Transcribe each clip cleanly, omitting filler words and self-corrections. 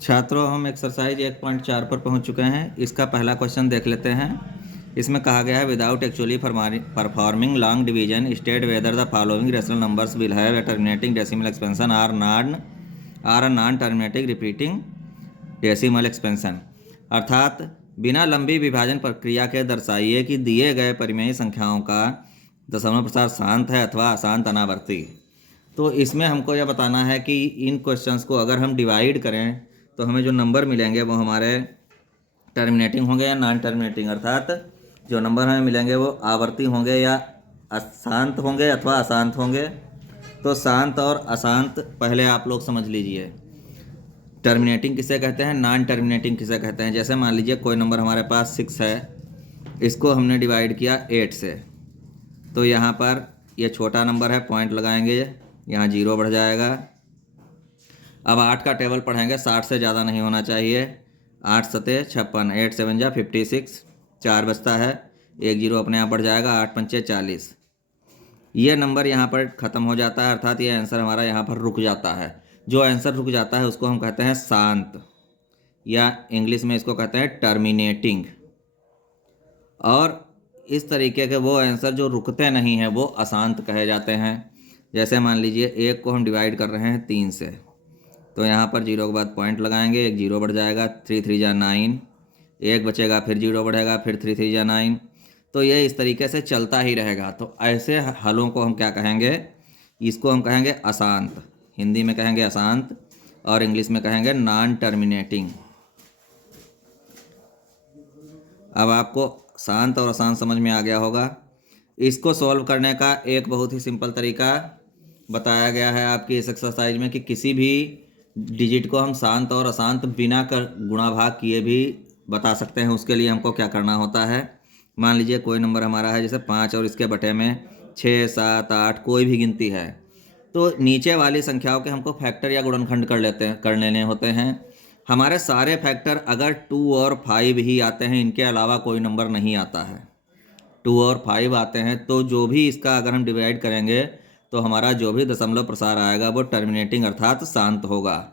छात्रों, हम एक्सरसाइज 1.4 पर पहुंच चुके हैं। इसका पहला क्वेश्चन देख लेते हैं। इसमें कहा गया है without actually performing long division state whether the following rational numbers will have a terminating decimal expansion are non terminating repeating decimal expansion. अर्थात बिना लंबी विभाजन प्रक्रिया के दर्शाइए कि दिए गए परिमेय संख्याओं का दशमलव प्रसार शांत है अथवा अशांत अनावर्ती। तो इसमें हमको यह बताना है कि इन क्वेश्चंस को अगर हम डिवाइड करें तो हमें जो नंबर मिलेंगे वो हमारे टर्मिनेटिंग होंगे या नॉन टर्मिनेटिंग, अर्थात जो नंबर हमें मिलेंगे वो आवर्ती होंगे या अशांत होंगे अथवा अशांत होंगे। तो शांत और अशांत पहले आप लोग समझ लीजिए। टर्मिनेटिंग किसे कहते हैं, नॉन टर्मिनेटिंग किसे कहते हैं। जैसे मान लीजिए कोई नंबर हमारे पास 6 है, इसको हमने डिवाइड किया 8 से, तो यहाँ पर ये छोटा नंबर है, पॉइंट लगाएंगे, यहाँ 0 बढ़ जाएगा। अब 8 का टेबल पढ़ेंगे, 60 से ज़्यादा नहीं होना चाहिए। 8 सते 56, 8 7 जा 56, 4 बचता है, 1 0 अपने आप बढ़ जाएगा, 8 पंचे 40। ये नंबर यहाँ पर ख़त्म हो जाता है, अर्थात ये आंसर हमारा यहाँ पर रुक जाता है। जो आंसर रुक जाता है उसको हम कहते हैं शांत, या इंग्लिश में इसको कहते हैं टर्मिनेटिंग। और इस तरीके के वो आंसर जो रुकते नहीं हैं वो अशांत कहे जाते हैं। जैसे मान लीजिए 1 को हम डिवाइड कर रहे हैं 3 से, तो यहाँ पर 0 के बाद पॉइंट लगाएंगे, 1 0 बढ़ जाएगा, 3 3 जा 9, 1 बचेगा, फिर 0 बढ़ेगा, फिर 3 3 जा 9। तो ये इस तरीके से चलता ही रहेगा। तो ऐसे हलों को हम क्या कहेंगे, इसको हम कहेंगे अशांत। हिंदी में कहेंगे अशांत और इंग्लिश में कहेंगे नॉन टर्मिनेटिंग। अब आपको शांत और अशांत समझ में आ गया होगा। इसको सॉल्व करने का एक बहुत ही सिंपल तरीका बताया गया है आपकी इस एक्सरसाइज में कि किसी भी डिजिट को हम शांत और अशांत बिना कर गुणा भाग किए भी बता सकते हैं। उसके लिए हमको क्या करना होता है, मान लीजिए कोई नंबर हमारा है जैसे 5 और इसके बटे में 6 7 8 कोई भी गिनती है, तो नीचे वाली संख्याओं के हमको फैक्टर या गुणनखंड कर लेने होते हैं। हमारे सारे फैक्टर अगर 2 और 5 ही आते हैं, इनके अलावा कोई नंबर नहीं आता है, 2 और 5 आते हैं, तो जो भी इसका अगर हम डिवाइड करेंगे तो हमारा जो भी दशमलव प्रसार आएगा वो टर्मिनेटिंग अर्थात शांत होगा।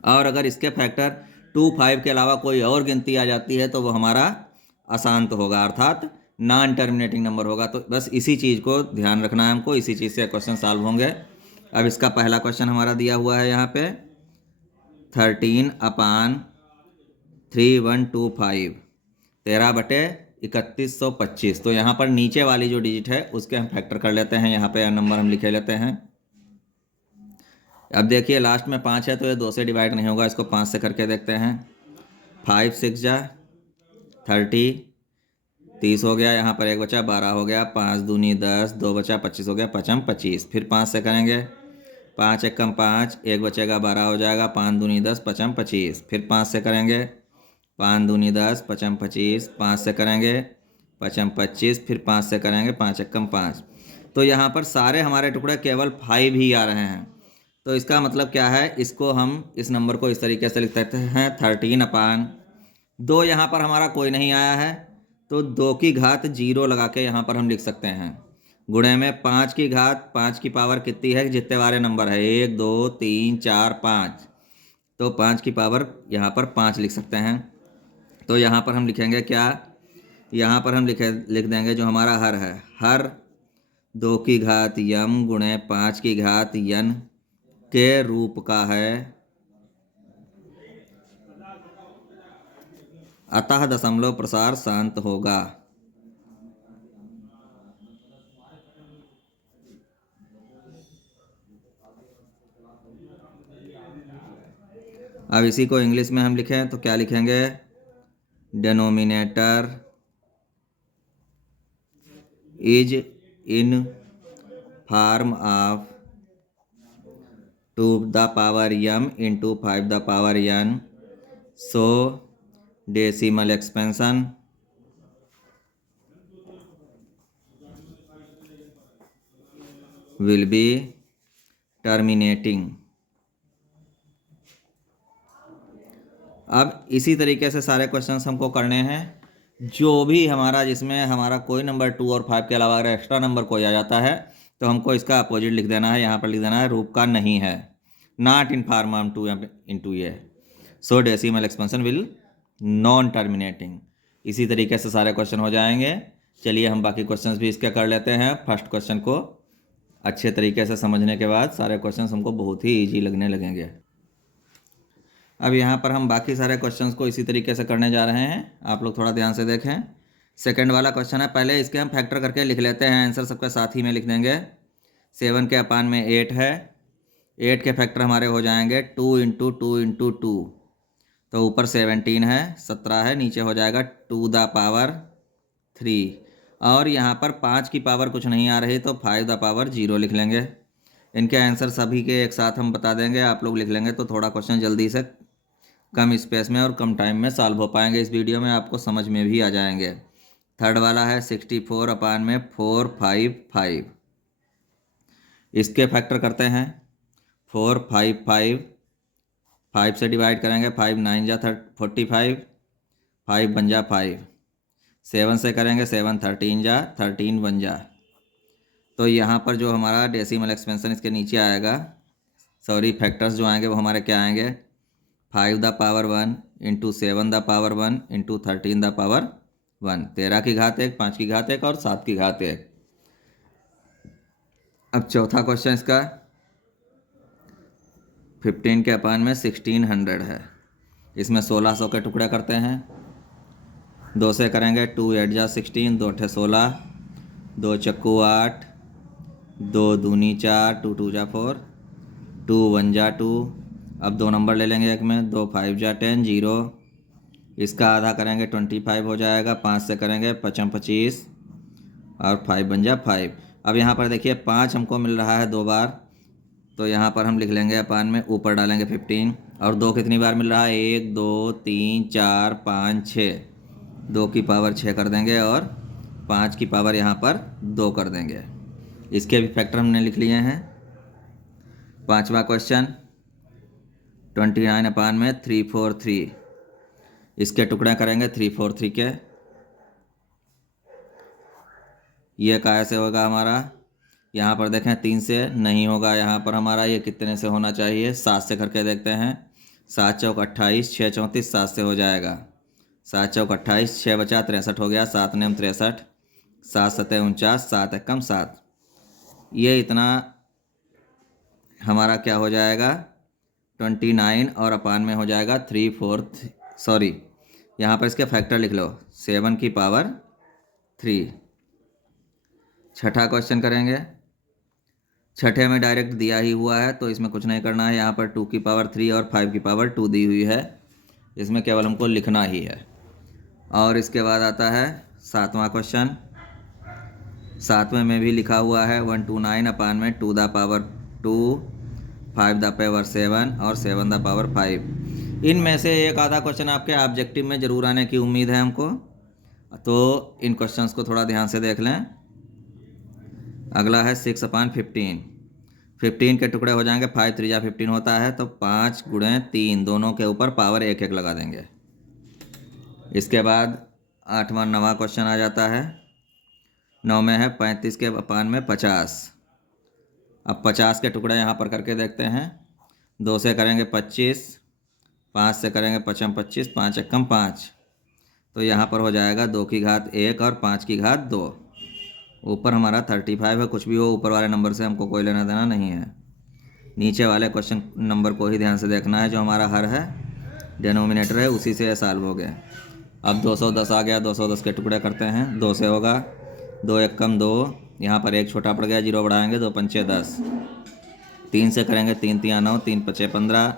और अगर इसके फैक्टर 2 5 के अलावा कोई और गिनती आ जाती है तो वो हमारा अशांत होगा, अर्थात नॉन टर्मिनेटिंग नंबर होगा। तो बस इसी चीज़ को ध्यान रखना है हमको, इसी चीज़ से क्वेश्चन सॉल्व होंगे। अब इसका पहला क्वेश्चन हमारा दिया हुआ है यहाँ पे 13/3125, 13/3125। तो यहाँ पर नीचे वाली जो डिजिट है उसके हम फैक्टर कर लेते हैं, यहाँ पे नंबर हम लिखे लेते हैं। अब देखिए लास्ट में 5 है तो ये 2 से डिवाइड नहीं होगा, इसको 5 से करके देखते हैं। 5 6 जा 30, 30 हो गया, यहाँ पर 1 बचा, 12 हो गया, 5 दूनी 10, 2 बचा, 25 हो गया, 5 25। फिर 5 से करेंगे, 5 1 कम 5, 1 बचेगा, 12 हो जाएगा, 5 दूनी 10, 5 25। फिर 5 से करेंगे, 5 दूनी 10, 5 25। 5 से करेंगे 5 25, फिर 5 से करेंगे 5 1 कम 5। तो यहाँ पर सारे हमारे टुकड़े केवल 5 ही आ रहे हैं। तो इसका मतलब क्या है, इसको हम इस नंबर को इस तरीके से लिख सकते हैं 13/2। यहाँ पर हमारा कोई नहीं आया है तो 2 की घात 0 लगा के यहाँ पर हम लिख सकते हैं। गुणे में 5 की घात 5 की पावर कितनी है, जितने वाले नंबर है 1 2 3 4 5, तो 5 की पावर यहाँ पर 5 लिख सकते हैं। तो यहाँ पर हम लिखेंगे क्या, यहाँ पर हम लिख देंगे जो हमारा हर है, हर 2 की घात यम गुणे 5 की घात यन के रूप का है, अतः दशमलव प्रसार शांत होगा। अब इसी को इंग्लिश में हम लिखें तो क्या लिखेंगे, denominator is in form of 2 the power m into 5 the power n, so decimal expansion will be terminating. अब इसी तरीके से सारे क्वेश्चंस हमको करने हैं। जो भी हमारा जिसमें हमारा कोई नंबर 2 और 5 के अलावा अगर एक्स्ट्रा नंबर कोई आ जाता है तो हमको इसका अपोजिट लिख देना है, यहाँ पर लिख देना है रूप का नहीं है, not in form of 2 into ये। So decimal expansion will non terminating. इसी तरीके से सारे क्वेश्चन हो जाएंगे। चलिए हम बाकी क्वेश्चंस भी इसके कर लेते हैं। फर्स्ट क्वेश्चन को अच्छे तरीके से समझने के बाद सारे क्वेश्चंस हमको बहुत ही ईजी लगने लगेंगे। अब यहाँ पर हम बाकी सारे क्वेश्चंस को इसी तरीके से करने जा रहे हैं, आप लोग थोड़ा ध्यान से देखें। सेकंड वाला क्वेश्चन है, पहले इसके हम फैक्टर करके लिख लेते हैं, आंसर सबके साथ ही में लिख देंगे। 7 के अपान में 8 है, 8 के फैक्टर हमारे हो जाएंगे 2 इंटू 2 इंटू 2, तो ऊपर 17 है, 17 है, नीचे हो जाएगा 2 द पावर 3, और यहाँ पर 5 की पावर कुछ नहीं आ रही तो 5 द पावर 0 लिख लेंगे। इनके आंसर सभी के एक साथ हम बता देंगे, आप लोग लिख लेंगे तो थोड़ा क्वेश्चन जल्दी से कम स्पेस में और कम टाइम में सॉल्व हो पाएंगे। इस वीडियो में आपको समझ में भी आ जाएंगे। थर्ड वाला है 64 अपान में 455, इसके फैक्टर करते हैं। 455, 5 से डिवाइड करेंगे, 5 9 जा 45, 5 बन जा 5, 7 से करेंगे, 7 13 जा 13 बन जा। तो यहाँ पर जो हमारा डेसिमल एक्सपेंशन इसके नीचे आएगा, सॉरी फैक्टर्स जो आएंगे वो हमारे क्या आएंगे, 5 the power 1 into 7 the power 1 into 13 the power 1, 13 की घात 1, 5 की घात 1 और 7 की घात 1। अब चौथा क्वेश्चन इसका 15 के अपान में 1600 है, इसमें 1600 के टुकड़े करते हैं। 2 से करेंगे, 2 8 जा 16, 2 8 16, 2 चक्कू 8, 2 दूनी 4, 2 2 जा 4, 2 1 जा 2। अब 2 नंबर ले लेंगे एक में, 2 5 जा 10 0, इसका आधा करेंगे 25 हो जाएगा, 5 से करेंगे 55 25 और 5 बन जा 5। अब यहाँ पर देखिए 5 हमको मिल रहा है 2 बार, तो यहाँ पर हम लिख लेंगे अपान में ऊपर डालेंगे 15, और 2 कितनी बार मिल रहा है, 1 2 3 4 5 6, 2 की पावर 6 कर देंगे और 5 की पावर यहाँ पर 2 कर देंगे। इसके भी फैक्टर हमने लिख लिए हैं। पांचवा क्वेश्चन 29 अपान में 343, इसके टुकड़े करेंगे 343 के। ये कैसे होगा हमारा, यहाँ पर देखें 3 से नहीं होगा, यहाँ पर हमारा ये कितने से होना चाहिए, 7 से करके देखते हैं। 7 चौक 28, 6 34, 7 से हो जाएगा। 7 चौक 28, 6 बचा 63 हो गया, 7 नेम 63, 7 सतह 49, 7 एकम 7। ये इतना हमारा क्या हो जाएगा 29 और अपान में हो जाएगा 3 4, सॉरी यहाँ पर इसके फैक्टर लिख लो 7 की पावर 3। छठा क्वेश्चन करेंगे, छठे में डायरेक्ट दिया ही हुआ है तो इसमें कुछ नहीं करना है। यहाँ पर 2 की पावर 3 और 5 की पावर 2 दी हुई है, इसमें केवल हमको लिखना ही है। और इसके बाद आता है सातवां क्वेश्चन, सातवें में भी लिखा हुआ है 129 अपान में 2 द पावर 2, 5 द पावर 7 और 7 द पावर 5। इनमें से एक आधा क्वेश्चन आपके ऑब्जेक्टिव में ज़रूर आने की उम्मीद है हमको, तो इन क्वेश्चंस को थोड़ा ध्यान से देख लें। अगला है 6 अपान 15, 15 के टुकड़े हो जाएंगे, 5 3 जा 15 होता है, तो 5 गुणे 3 दोनों के ऊपर पावर 1 1 लगा देंगे। इसके बाद आठवां नवा क्वेश्चन आ जाता है। 9 में है 35 के अपान में 50। अब 50 के टुकड़े यहाँ पर करके देखते हैं। 2 से करेंगे 25, 5 से करेंगे 55 25, 5 एकम 5, तो यहाँ पर हो जाएगा 2 की घात 1 और 5 की घात 2। ऊपर हमारा 35 है, कुछ भी हो ऊपर वाले नंबर से हमको कोई लेना देना नहीं है। नीचे वाले क्वेश्चन नंबर को ही ध्यान से देखना है, जो हमारा हर है डिनोमिनेटर है उसी से सॉल्व हो गया। अब 210 आ गया, 210 के टुकड़े करते हैं। 2 से होगा 2 एकम 2, यहाँ पर 1 छोटा पड़ गया, 0 बढ़ाएंगे, 2 पंचे 10। 3 से करेंगे 3 3 9, 3 पचे 15,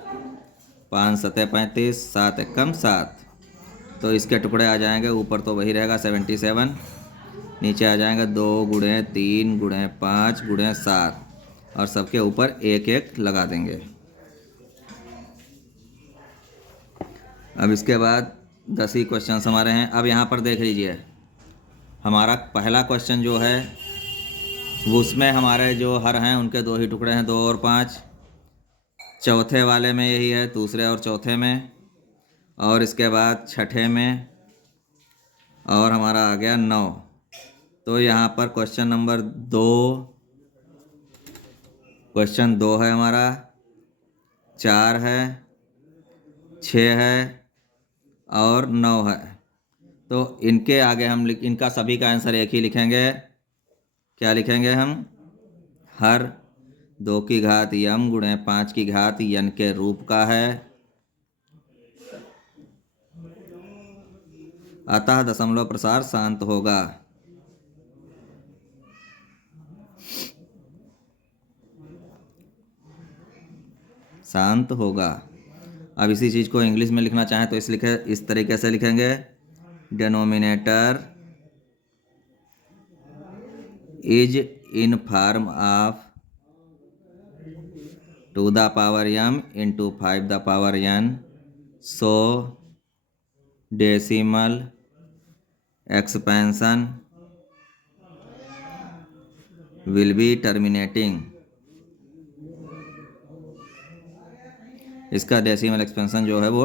5 सतह 35, 7 एकम 7, तो इसके टुकड़े आ जाएंगे, ऊपर तो वही रहेगा 77, नीचे आ जाएगा 2 गुणे 3 गुणे 5 गुणे 7 और सबके ऊपर 1 1 लगा देंगे। अब इसके बाद 10 ही क्वेश्चन हमारे हैं। अब यहाँ पर देख लीजिए, हमारा पहला क्वेश्चन जो है उसमें हमारे जो हर हैं उनके 2 ही टुकड़े हैं, 2 और 5। चौथे वाले में यही है, दूसरे और चौथे में, और इसके बाद छठे में, और हमारा आ गया 9। तो यहाँ पर क्वेश्चन नंबर 2, क्वेश्चन 2 है हमारा, 4 है, 6 है और 9 है। तो इनके आगे हम इनका सभी का आंसर एक ही लिखेंगे। क्या लिखेंगे हम? हर 2 की घात यम गुणे 5 की घात यन के रूप का है, अतः दशमलव प्रसार शांत होगा। शांत होगा। अब इसी चीज़ को इंग्लिश में लिखना चाहें तो इस तरीके से लिखेंगे, denominator is in form of 2 the power m into 5 the power n, so decimal expansion will be terminating. इसका डेसिमल एक्सपेंशन जो है वो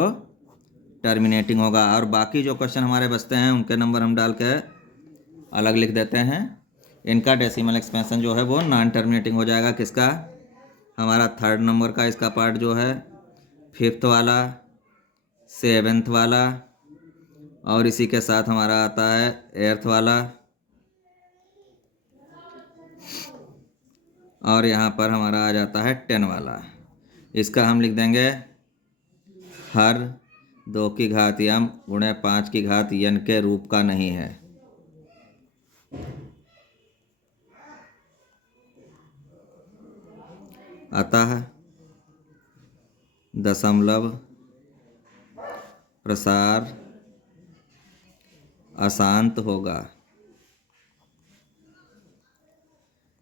टर्मिनेटिंग होगा। और बाकी जो क्वेश्चन हमारे बचते हैं उनके नंबर हम डाल के अलग लिख देते हैं। इनका डेसिमल एक्सपेंशन जो है वो नॉन टर्मिनेटिंग हो जाएगा। किसका? हमारा 3rd नंबर का इसका पार्ट जो है, 5th वाला, 7th वाला, और इसी के साथ हमारा आता है 8th वाला, और यहाँ पर हमारा आ जाता है 10 वाला। इसका हम लिख देंगे हर 2 की घात यम गुणे 5 की घात यन के रूप का नहीं है। अतः दशमलव प्रसार अशांत होगा।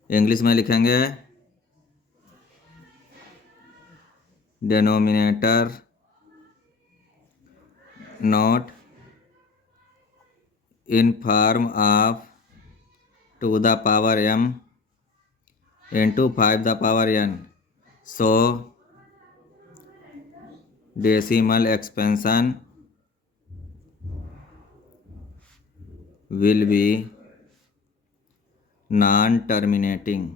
इंग्लिश में लिखेंगे, denominator not in form of 2 the power m into 5 the power n, so decimal expansion will be non terminating.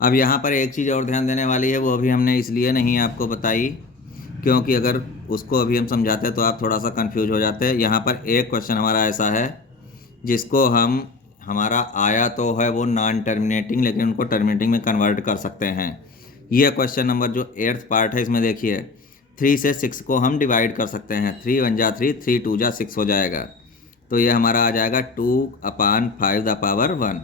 अब यहाँ पर एक चीज़ और ध्यान देने वाली है, वो अभी हमने इसलिए नहीं आपको बताई क्योंकि अगर उसको अभी हम समझाते तो आप थोड़ा सा कंफ्यूज हो जाते। यहाँ पर एक क्वेश्चन हमारा ऐसा है जिसको हमारा आया तो है वो नॉन टर्मिनेटिंग, लेकिन उनको टर्मिनेटिंग में कन्वर्ट कर सकते हैं। यह क्वेश्चन नंबर जो 8th पार्ट है, इसमें देखिए 3 से 6 को हम डिवाइड कर सकते हैं। 3 1 जा 3, 3 2 जा 6 हो जाएगा। तो ये हमारा आ जाएगा 2/5 द पावर 1।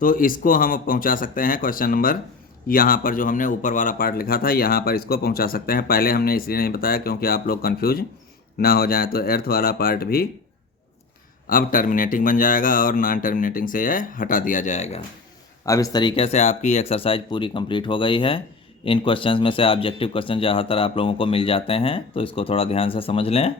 तो इसको हम पहुंचा सकते हैं क्वेश्चन नंबर, यहाँ पर जो हमने ऊपर वाला पार्ट लिखा था यहाँ पर इसको पहुंचा सकते हैं। पहले हमने इसलिए नहीं बताया क्योंकि आप लोग कंफ्यूज ना हो जाए। तो 8th वाला पार्ट भी अब टर्मिनेटिंग बन जाएगा और नॉन टर्मिनेटिंग से यह हटा दिया जाएगा। अब इस तरीके से आपकी एक्सरसाइज पूरी कंप्लीट हो गई है। इन क्वेश्चंस में से ऑब्जेक्टिव क्वेश्चन ज़्यादातर आप लोगों को मिल जाते हैं, तो इसको थोड़ा ध्यान से समझ लें।